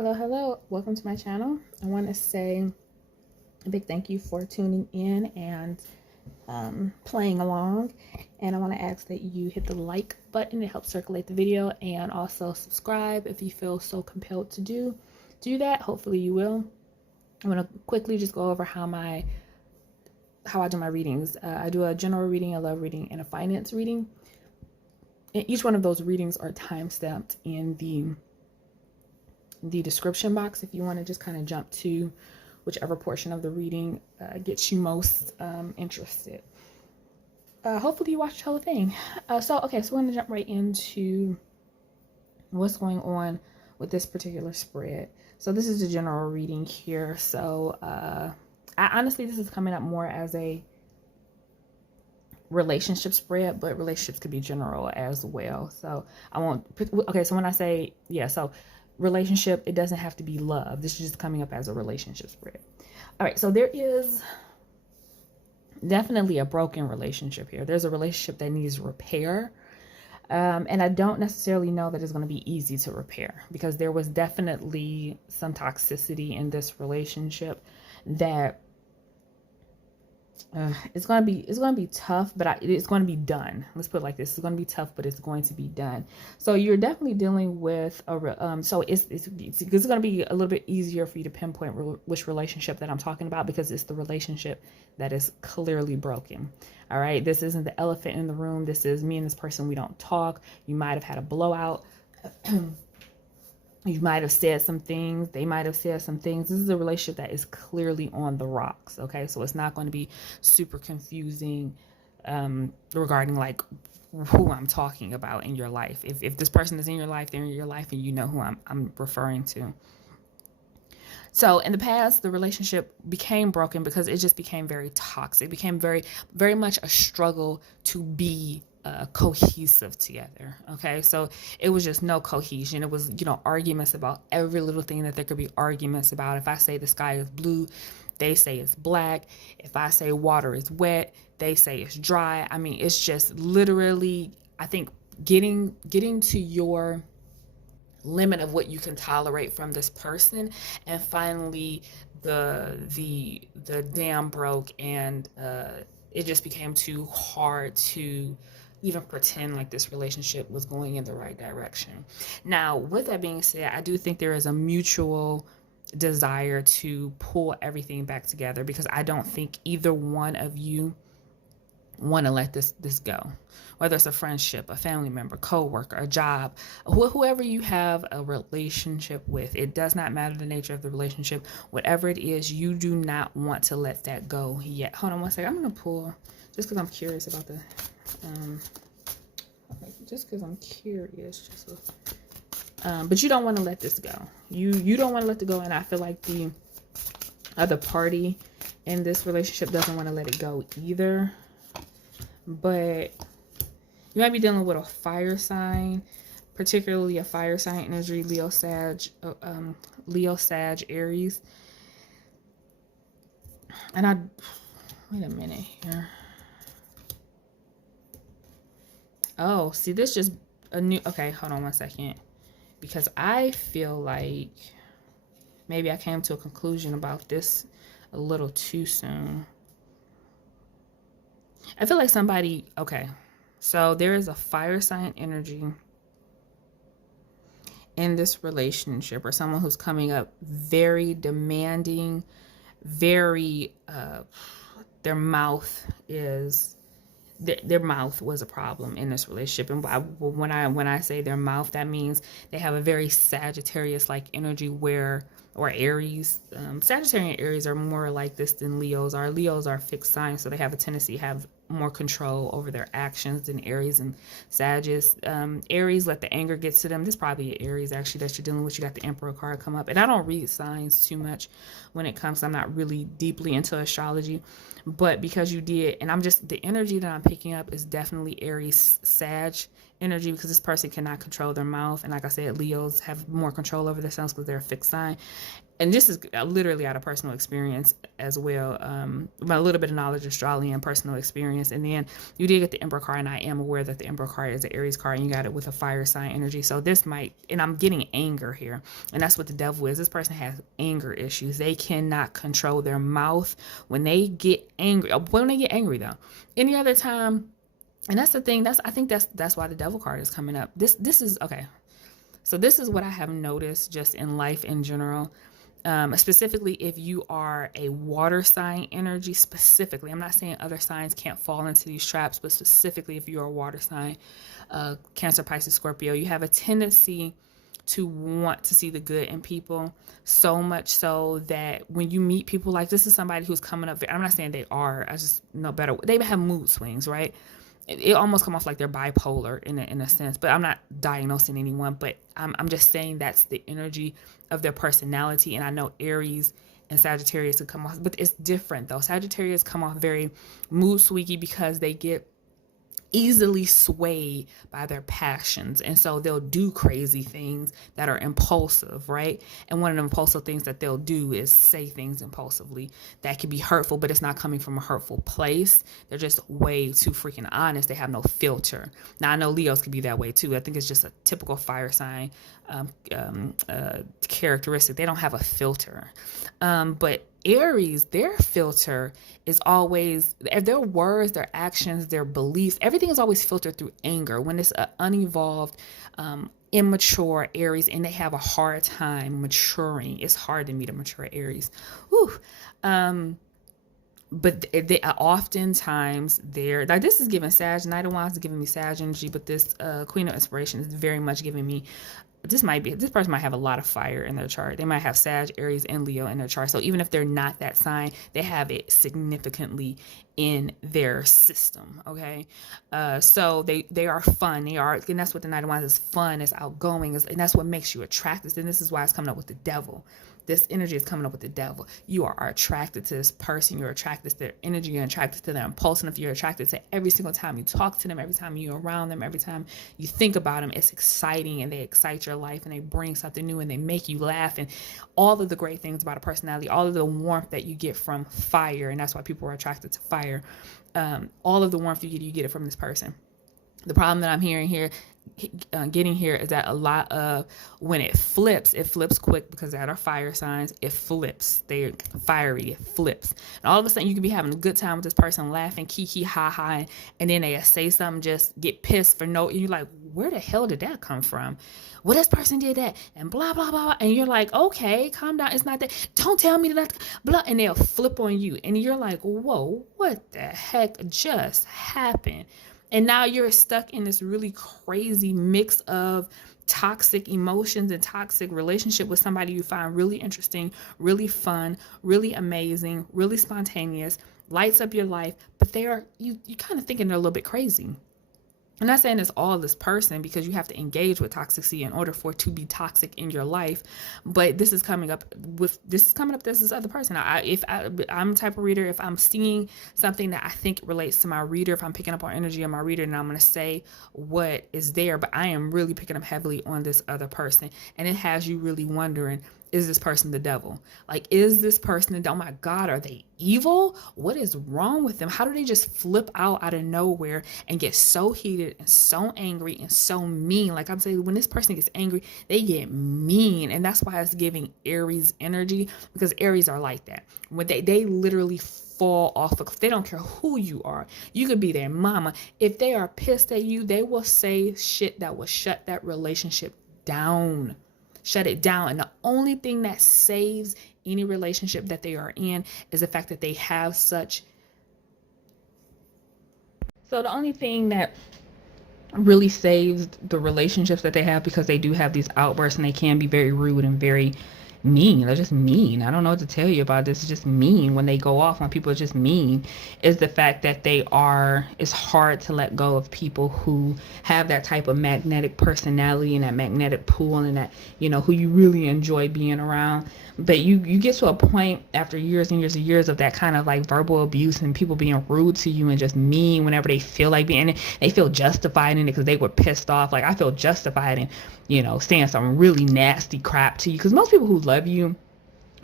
Hello. Welcome to my channel. I want to say a big thank you for tuning in and playing along. And I want to ask that you hit the like button. It helps circulate the video, and also subscribe if you feel so compelled to do that. Hopefully you will. I'm going to quickly just go over how I do my readings. I do a general reading, a love reading, and a finance reading. And each one of those readings are time stamped in the description box if you want to just kind of jump to whichever portion of the reading gets you most interested. Hopefully you watch the whole thing. So we're going to jump right into what's going on with this particular spread. So this is a general reading here. So honestly, this is coming up more as a relationship spread, but relationships could be general as well. So I won't, okay, so when I say, so relationship, it doesn't have to be love. This is just coming up as a relationship spread. All right, so there is definitely a broken relationship here. There's a relationship that needs repair. And I don't necessarily know that it's going to be easy to repair, because there was definitely some toxicity in this relationship that it's going to be tough, but it's going to be done. Let's put it like this. It's going to be tough, but it's going to be done. So you're definitely dealing with so it's going to be a little bit easier for you to pinpoint which relationship that I'm talking about, because it's the relationship that is clearly broken. All right. This isn't the elephant in the room. This is me and this person. We don't talk. You might have had a blowout. You might have said some things. They might have said some things. This is a relationship that is clearly on the rocks. Okay. So it's not going to be super confusing regarding like who I'm talking about in your life. If this person is in your life, they're in your life, and you know who I'm referring to. So in the past, the relationship became broken because it just became very toxic. It became very, very much a struggle to be cohesive together. Okay. So it was just no cohesion. It was, arguments about every little thing that there could be arguments about. If I say the sky is blue, they say it's black. If I say water is wet, they say it's dry. I mean, it's just literally, I think getting to your limit of what you can tolerate from this person, and finally the dam broke, and it just became too hard to even pretend like this relationship was going in the right direction. Now, with that being said, I do think there is a mutual desire to pull everything back together, because I don't think either one of you want to let this go. Whether it's a friendship, a family member, co-worker, a job, whoever you have a relationship with, it does not matter the nature of the relationship. Whatever it is, you do not want to let that go yet. Hold on one second. I'm going to pull, just because I'm curious about the, but you don't want to let this go. You don't want to let it go. And I feel like the other party in this relationship doesn't want to let it go either. But you might be dealing with a fire sign, particularly a fire sign energy, Leo, Sag, Aries. And wait a minute here. Oh, see, this just a new, okay, hold on one second. Because I feel like maybe I came to a conclusion about this a little too soon. I feel like somebody, okay, so there is a fire sign energy in this relationship, or someone who's coming up very demanding, very, their mouth was a problem in this relationship. And when I say their mouth, that means they have a very Sagittarius-like energy, or Aries. Sagittarius and Aries are more like this than Leos are. Leos are fixed signs, so they have a tendency to have more control over their actions than Aries and Sagittarius. Aries let the anger get to them. This is probably Aries actually that you're dealing with. You got the Emperor card come up, and I don't read signs too much when it comes. I'm not really deeply into astrology, but because you did, and the energy that I'm picking up is definitely Aries Sag energy because this person cannot control their mouth. And like I said, Leos have more control over themselves because they're a fixed sign. And this is literally out of personal experience as well. A little bit of knowledge, astrology, and personal experience. And then you did get the Emperor card, and I am aware that the Emperor card is an Aries card, and you got it with a fire sign energy. So this might, and I'm getting anger here, and that's what the Devil is. This person has anger issues. They cannot control their mouth when they get angry. When they get angry, though, any other time, and that's the thing. I think that's why the Devil card is coming up. This is okay. So this is what I have noticed just in life in general. Specifically, if you are a water sign energy, specifically, I'm not saying other signs can't fall into these traps, but specifically if you're a water sign, Cancer, Pisces, Scorpio, you have a tendency to want to see the good in people, so much so that when you meet people, like this is somebody who's coming up, I'm not saying they are, I just know better, they have mood swings, right? It almost come off like they're bipolar in a sense, but I'm not diagnosing anyone, but I'm just saying that's the energy of their personality. And I know Aries and Sagittarius could come off, but it's different though. Sagittarius come off very mood swingy because they get easily swayed by their passions, and so they'll do crazy things that are impulsive, right? And one of the impulsive things that they'll do is say things impulsively that can be hurtful, but it's not coming from a hurtful place. They're just way too freaking honest. They have no filter. Now I know Leos could be that way too. I think it's just a typical fire sign characteristic. They don't have a filter, but Aries, their filter is always their words, their actions, their beliefs. Everything is always filtered through anger. When it's an unevolved, immature Aries, and they have a hard time maturing. It's hard to meet a mature Aries. Whew. But they oftentimes they're like, this is giving Sag. Knight of Wands is giving me Sag energy, but this Queen of Inspiration is very much giving me. This person might have a lot of fire in their chart. They might have Sag, Aries, and Leo in their chart. So even if they're not that sign, they have it significantly in their system. Okay. So they are fun. And that's what the Knight of Wands is, fun, is outgoing, and that's what makes you attractive. And this is why it's coming up with the Devil. This energy is coming up with the Devil. You are attracted to this person. You're attracted to their energy. You're attracted to their impulsiveness. You're attracted to every single time you talk to them, every time you're around them, every time you think about them. It's exciting, and they excite your life, and they bring something new, and they make you laugh, and all of the great things about a personality, all of the warmth that you get from fire, and that's why people are attracted to fire. All of the warmth you get it from this person. The problem that I'm getting here is that a lot of when it flips quick because that are fire signs. It flips. They're fiery. It flips. And all of a sudden you can be having a good time with this person, laughing, kiki, ha ha, and then they say something, just get pissed for no. You're like, where the hell did that come from? Well, this person did that, and blah blah blah, and you're like, okay, calm down. It's not that. Don't tell me that. Blah, and they'll flip on you, and you're like, whoa, what the heck just happened? And now you're stuck in this really crazy mix of toxic emotions and toxic relationship with somebody you find really interesting, really fun, really amazing, really spontaneous, lights up your life, but you kind of thinking they're a little bit crazy. I'm not saying it's all this person, because you have to engage with toxicity in order for it to be toxic in your life. But this is coming up this other person. I'm the type of reader, if I'm seeing something that I think relates to my reader, if I'm picking up on energy of my reader, and I'm going to say what is there, but I am really picking up heavily on this other person. And it has you really wondering, is this person the devil? Like, is this person, oh my God, are they evil? What is wrong with them? How do they just flip out of nowhere and get so heated and so angry and so mean? Like I'm saying, when this person gets angry, they get mean. And that's why it's giving Aries energy, because Aries are like that. When they literally fall off of, they don't care who you are. You could be their mama. If they are pissed at you, they will say shit that will shut that relationship down. Shut it down. And the only thing that saves any relationship that they are in is the fact that they have such. So the only thing that really saves the relationships that they have, because they do have these outbursts and they can be very rude and very mean. They're just mean. I don't know what to tell you about this. It's just mean when they go off on people. It's just mean. Is the fact that it's hard to let go of people who have that type of magnetic personality and that magnetic pull and that, who you really enjoy being around. But you get to a point after years and years and years of that kind of like verbal abuse and people being rude to you and just mean whenever they feel like being, they feel justified in it because they were pissed off. Like I feel justified in, saying some really nasty crap to you, because most people who love you,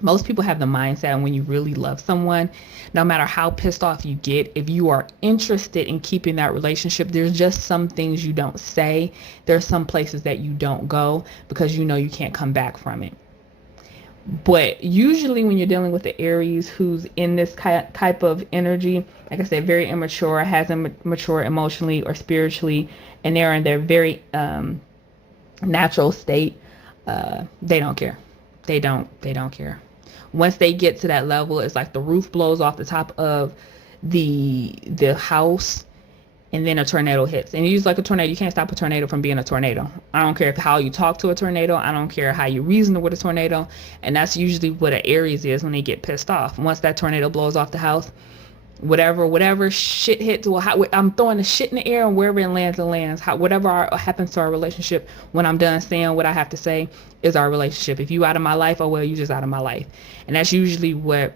most people have the mindset, and when you really love someone, no matter how pissed off you get, if you are interested in keeping that relationship, there's just some things you don't say. There's some places that you don't go because you can't come back from it. But usually when you're dealing with the Aries who's in this type of energy, like I said, very immature, hasn't matured emotionally or spiritually, and they're in their very natural state, they don't care. They don't care. Once they get to that level, it's like the roof blows off the top of the house, and then a tornado hits. And it's like a tornado. You can't stop a tornado from being a tornado. I don't care how you talk to a tornado. I don't care how you reason with a tornado. And that's usually what an Aries is when they get pissed off. Once that tornado blows off the house, whatever shit hit to I'm throwing the shit in the air, and wherever it lands, it lands. Whatever happens to our relationship, when I'm done saying what I have to say, is our relationship. If you out of my life, oh well, you just out of my life. And that's usually what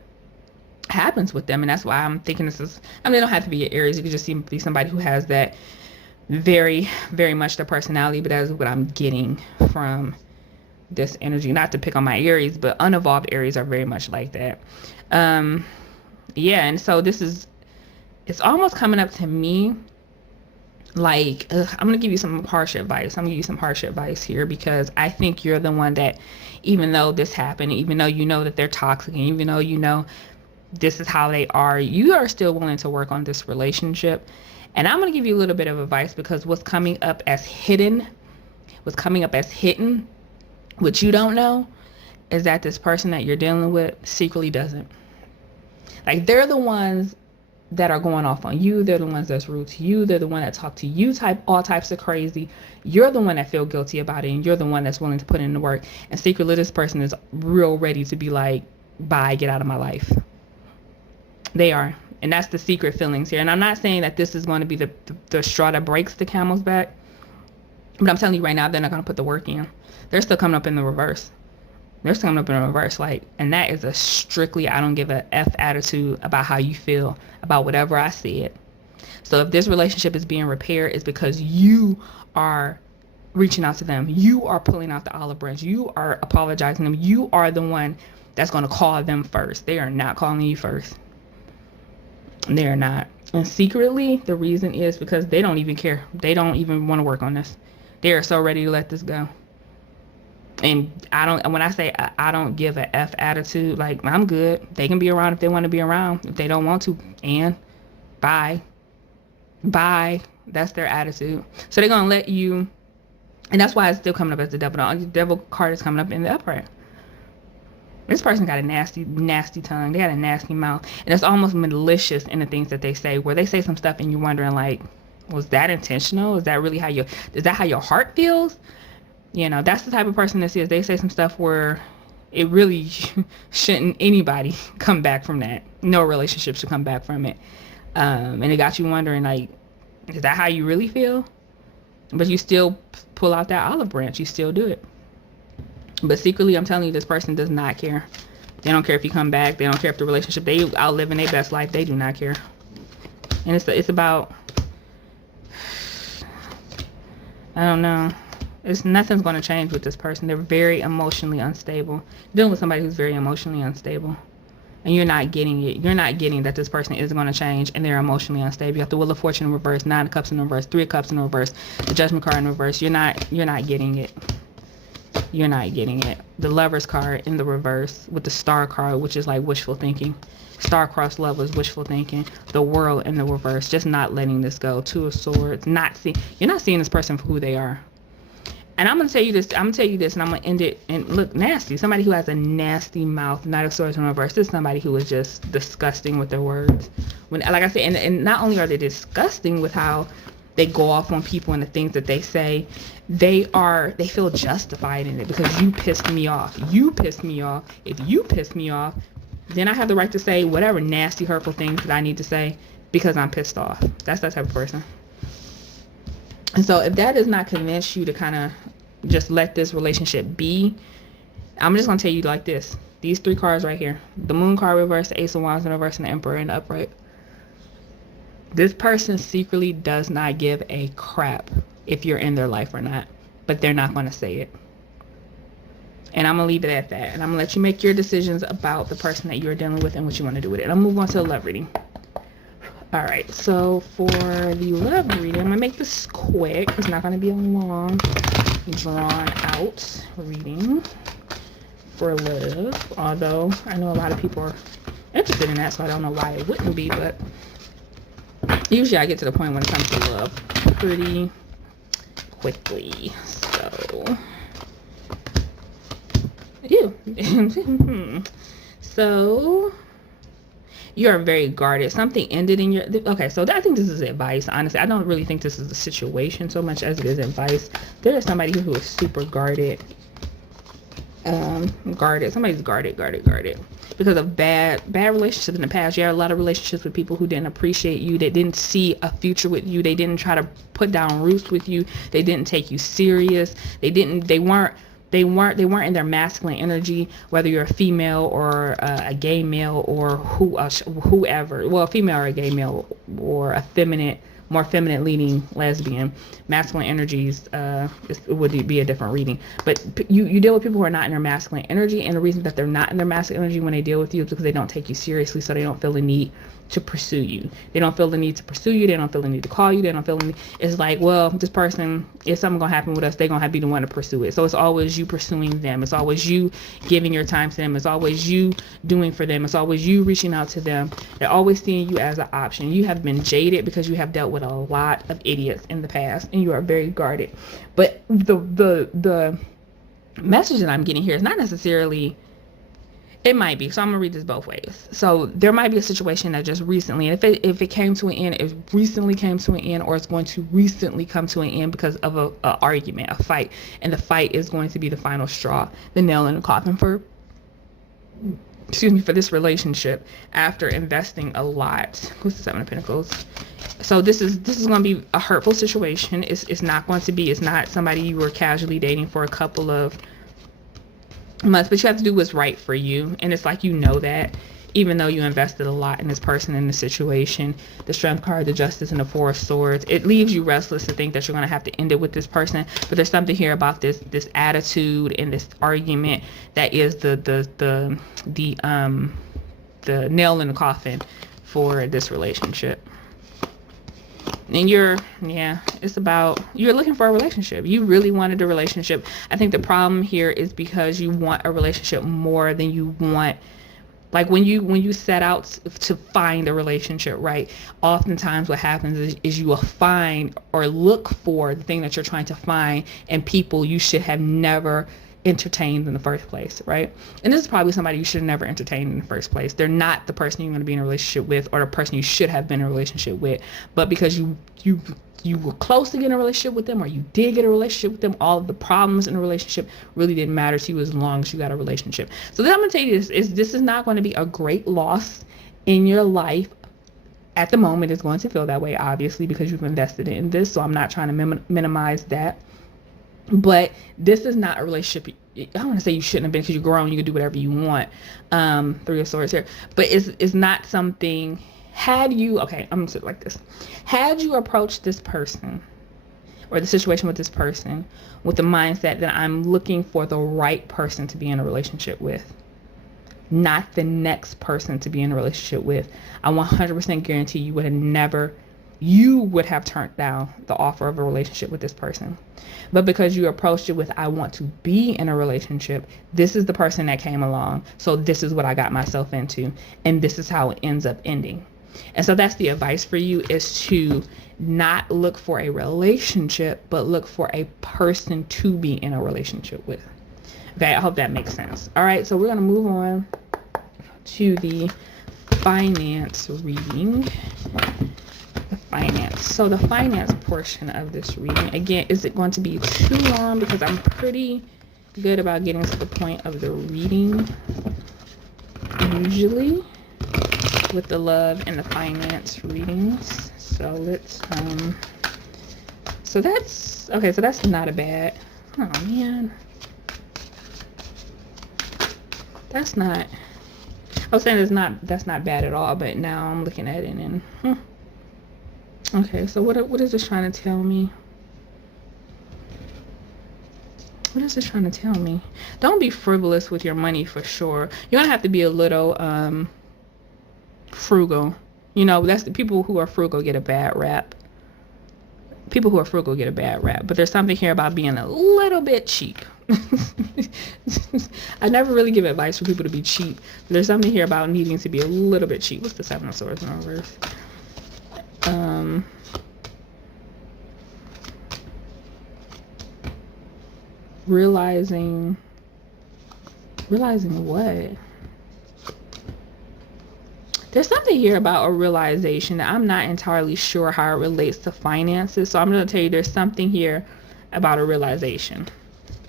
happens with them. And that's why I'm thinking they don't have to be an Aries. You could just be somebody who has that very, very much their personality. But that's what I'm getting from this energy. Not to pick on my Aries, but unevolved Aries are very much like that. Yeah, and so it's almost coming up to me like, I'm going to give you some harsh advice. I'm going to give you some harsh advice here, because I think you're the one that, even though this happened, even though that they're toxic, and even though this is how they are, you are still willing to work on this relationship. And I'm going to give you a little bit of advice, because what's coming up as hidden, what you don't know, is that this person that you're dealing with secretly doesn't. Like, they're the ones that are going off on you. They're the ones that's rude to you. They're the one that talk to you all types of crazy. You're the one that feel guilty about it, and you're the one that's willing to put in the work. And secretly, this person is real ready to be like, bye, get out of my life. They are. And that's the secret feelings here. And I'm not saying that this is going to be the straw that breaks the camel's back, but I'm telling you right now, they're not going to put the work in. They're still coming up in the reverse. And that is a strictly I don't give a F attitude about how you feel about whatever I said. So if this relationship is being repaired, it's because you are reaching out to them. You are pulling out the olive branch. You are apologizing to them. You are the one that's going to call them first. They are not calling you first. They are not. And secretly, the reason is because they don't even care. They don't even want to work on this. They are so ready to let this go. And when I say I don't give a F attitude, like, I'm good. They can be around if they want to be around. If they don't want to, and bye. That's their attitude. So they're going to let you, and that's why it's still coming up as the devil. The devil card is coming up in the upright. This person got a nasty, nasty tongue. They got a nasty mouth. And it's almost malicious in the things that they say, where they say some stuff and you're wondering, like, was that intentional? Is that really is that how your heart feels? That's the type of person this is. They say some stuff where it really shouldn't anybody come back from that. No relationship should come back from it. And it got you wondering, like, is that how you really feel? But you still pull out that olive branch. You still do it. But secretly, I'm telling you, this person does not care. They don't care if you come back. They don't care if the relationship, they out living their best life. They do not care. And it's about, I don't know. Nothing's going to change with this person. They're very emotionally unstable. You're dealing with somebody who's very emotionally unstable. And you're not getting it. You're not getting that this person is going to change and they're emotionally unstable. You have the Wheel of Fortune in reverse, 9 of Cups in reverse, 3 of Cups in reverse, the Judgment card in reverse. You're not getting it. You're not getting it. The Lovers card in the reverse with the Star card, which is like wishful thinking. Star-crossed lovers, wishful thinking. The World in the reverse, just not letting this go. 2 of Swords. You're not seeing this person for who they are. And I'm going to tell you this, and I'm going to end it, and look, nasty. Somebody who has a nasty mouth, Knight of Swords in reverse. This is somebody who is just disgusting with their words. Like I said, and not only are they disgusting with how they go off on people and the things that they say, they feel justified in it because you pissed me off. You pissed me off. If you piss me off, then I have the right to say whatever nasty, hurtful things that I need to say because I'm pissed off. That's that type of person. And so if that does not convince you to kind of just let this relationship be, I'm just going to tell you like this. These 3 cards right here. The Moon card reversed, the Ace of Wands in reverse, and the Emperor in the upright. This person secretly does not give a crap if you're in their life or not. But they're not going to say it. And I'm going to leave it at that. And I'm going to let you make your decisions about the person that you're dealing with and what you want to do with it. I'll move on to the love reading. Alright, so for the love reading, I'm going to make this quick. It's not going to be a long, drawn out reading for love. Although, I know a lot of people are interested in that, so I don't know why it wouldn't be. But usually I get to the point when it comes to love pretty quickly. So, so you are very guarded. Something ended in your... Okay, so I think this is advice. Honestly, I don't really think this is a situation so much as it is advice. There is somebody who is super guarded. Somebody's guarded because of bad relationships in the past. You had a lot of relationships with people who didn't appreciate you. They didn't see a future with you. They didn't try to put down roots with you. They didn't take you serious. They weren't in their masculine energy, whether you're a female or a gay male or whoever. Well, a female or a gay male or a more feminine leaning lesbian. Masculine energies, it would be a different reading. But you deal with people who are not in their masculine energy, and the reason that they're not in their masculine energy when they deal with you is because they don't take you seriously, so they don't feel the need to pursue you. They don't feel the need to pursue you. They don't feel the need to call you. They don't feel the need. It's like, well, this person, if something gonna happen with us, they're gonna be the one to pursue it. So it's always you pursuing them. It's always you giving your time to them. It's always you doing for them. It's always you reaching out to them. They're always seeing you as an option. You have been jaded because you have dealt with a lot of idiots in the past, and you are very guarded. But the message that I'm getting here is not necessarily... It might be. So I'm going to read this both ways. So there might be a situation that just recently, and if it came to an end, it recently came to an end, or it's going to recently come to an end because of a argument, a fight. And the fight is going to be the final straw, the nail in the coffin for this relationship after investing a lot. Who's the Seven of Pentacles? So this is going to be a hurtful situation. It's not somebody you were casually dating for a couple of months, but you have to do what's right for you. And it's like, you know that, even though you invested a lot in this person, in the situation. The Strength card, the Justice, and the Four of Swords, it leaves you restless to think that you're going to have to end it with this person. But there's something here about this attitude and this argument that is the nail in the coffin for this relationship. And it's about, you're looking for a relationship. You really wanted a relationship. I think the problem here is because you want a relationship more than you want. Like when you set out to find a relationship, right? Oftentimes what happens is you will find or look for the thing that you're trying to find in people you should have never entertained in the first place, right? And this is probably somebody you should have never entertained in the first place. They're not the person you're going to be in a relationship with, or the person you should have been in a relationship with, but because you were close to getting a relationship with them, or you did get a relationship with them, all of the problems in the relationship really didn't matter to you as long as you got a relationship. So then I'm going to tell you this is not going to be a great loss in your life. At the moment, it's going to feel that way, obviously, because you've invested in this, so I'm not trying to minimize that. But this is not a relationship. I don't want to say you shouldn't have been, because you're grown, you can do whatever you want. Three of Swords here. But it's not something, I'm going to say it like this. Had you approached this person or the situation with this person with the mindset that I'm looking for the right person to be in a relationship with, not the next person to be in a relationship with, I 100% guarantee you would have turned down the offer of a relationship with this person. But because you approached it with, I want to be in a relationship, this is the person that came along, so this is what I got myself into, and this is how it ends up ending. And so that's the advice for you, is to not look for a relationship, but look for a person to be in a relationship with. Okay, I hope that makes sense. All right, so we're going to move on to the finance reading. The finance. So the finance portion of this reading, again, is it going to be too long? Because I'm pretty good about getting to the point of the reading usually with the love and the finance readings. So let's so that's okay, so that's not a bad, oh man, that's not, I was saying that's not bad at all, but now I'm looking at it and okay, so what is this trying to tell me? What is this trying to tell me? Don't be frivolous with your money for sure. You're gonna have to be a little frugal. You know, that's the people who are frugal get a bad rap. People who are frugal get a bad rap, but there's something here about being a little bit cheap. I never really give advice for people to be cheap. There's something here about needing to be a little bit cheap. What's the Seven of Swords in reverse? Realizing what? There's something here about a realization that I'm not entirely sure how it relates to finances. So I'm going to tell you there's something here about a realization.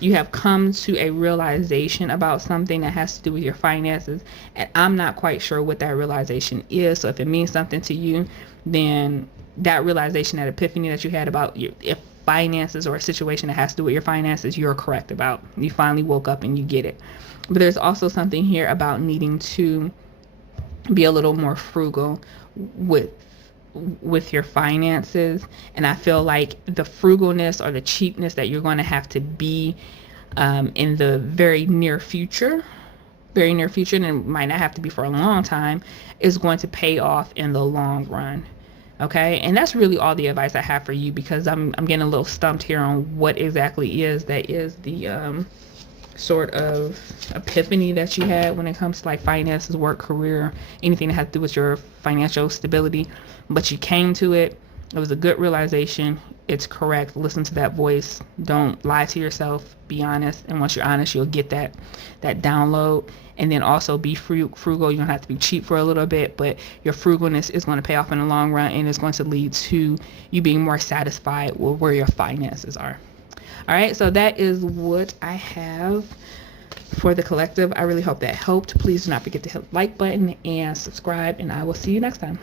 You have come to a realization about something that has to do with your finances, and I'm not quite sure what that realization is. So if it means something to you, then that realization, that epiphany that you had about your finances or a situation that has to do with your finances, you're correct about. You finally woke up and you get it. But there's also something here about needing to be a little more frugal with your finances, and I feel like the frugalness or the cheapness that you're going to have to be in the very near future, and it might not have to be for a long time, is going to pay off in the long run. Okay, and that's really all the advice I have for you, because I'm getting a little stumped here on what exactly is the sort of epiphany that you had when it comes to like finances, work, career, anything that has to do with your financial stability. But you came to it. It was a good realization. It's correct. Listen to that voice. Don't lie to yourself. Be honest. And once you're honest, you'll get that download. And then also be frugal. You don't have to be cheap for a little bit, but your frugalness is going to pay off in the long run, and it's going to lead to you being more satisfied with where your finances are. All right, so that is what I have for the collective. I really hope that helped. Please do not forget to hit the like button and subscribe, and I will see you next time.